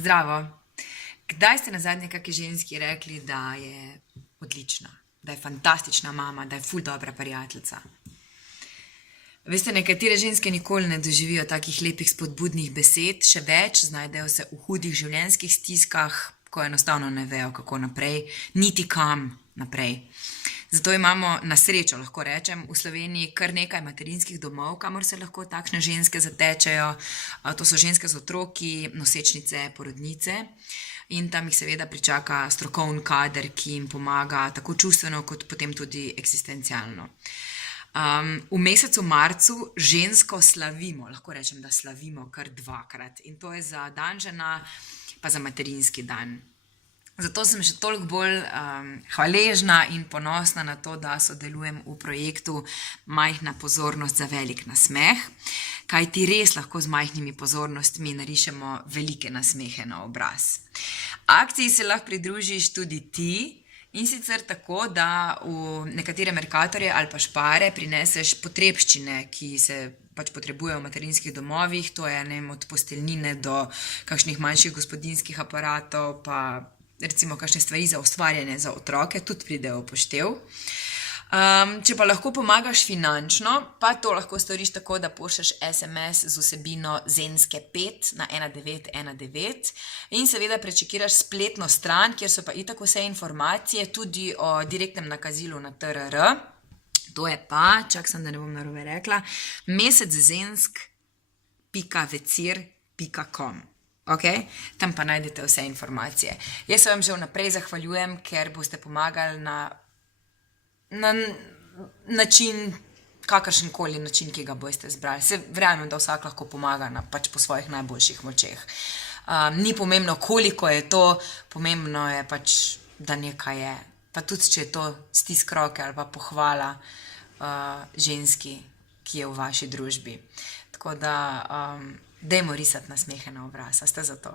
Zdravo. Kdaj ste nazadnje kakšni ženski rekli, da je odlična, da je fantastična mama, da je ful dobra prijateljica? Veste, nekatere ženske nikoli ne doživijo takih lepih spodbudnih besed, še več, znajdejo se v hudih življenjskih stiskah, ko enostavno ne vejo, kako naprej, niti kam naprej. Zato imamo na srečo, lahko rečem, v Sloveniji kar nekaj materinskih domov, kamor se lahko takšne ženske zatečejo. To so ženske z otroki, nosečnice, porodnice. In tam jih seveda pričaka strokovni kader, ki jim pomaga tako čustveno, kot potem tudi eksistencialno. V mesecu marcu žensko slavimo, lahko rečem, da slavimo kar dvakrat. In to je za dan žena, pa za materinski dan. Zato sem še toliko bolj hvaležna in ponosna na to, da sodelujem v projektu Majhna pozornost za velik nasmeh, kaj ti res lahko z majhnimi pozornostmi narišemo velike nasmehe na obraz. Akciji se lahko pridružiš tudi ti, in sicer tako, da v nekatere Mercatorje ali pa Špare prineseš potrebščine, ki se pač potrebujejo v materinskih domovih, to je od posteljnine do kakšnih manjših gospodinjskih aparatov, pa recimo kakšne stvari za ustvarjanje za otroke, tudi pridejo v poštev. Če pa lahko pomagaš finančno, pa to lahko storiš tako, da pošlješ SMS z vsebino Zenske 5 na 1919 in seveda prečekiraš spletno stran, kjer so pa itak vse informacije, tudi o direktnem nakazilu na TRR. To je pa, čakaj, da ne bom narobe rekla, meseczensk.vecir.com. Okay? Tam pa najdete vse informacije. Jaz se vam že vnaprej zahvaljujem, ker boste pomagali na način, kakršenkoli način, ki ga boste zbrali. Se verjamem, da vsak lahko pomaga pač po svojih najboljših močeh. Ni pomembno, koliko je to, pomembno je pač, da nekaj je. Pa tudi, če je to stisk roke ali pa pohvala ženski, ki je v vaši družbi. Tako da, dajmo risati nasmehe na obraz. A ste za to?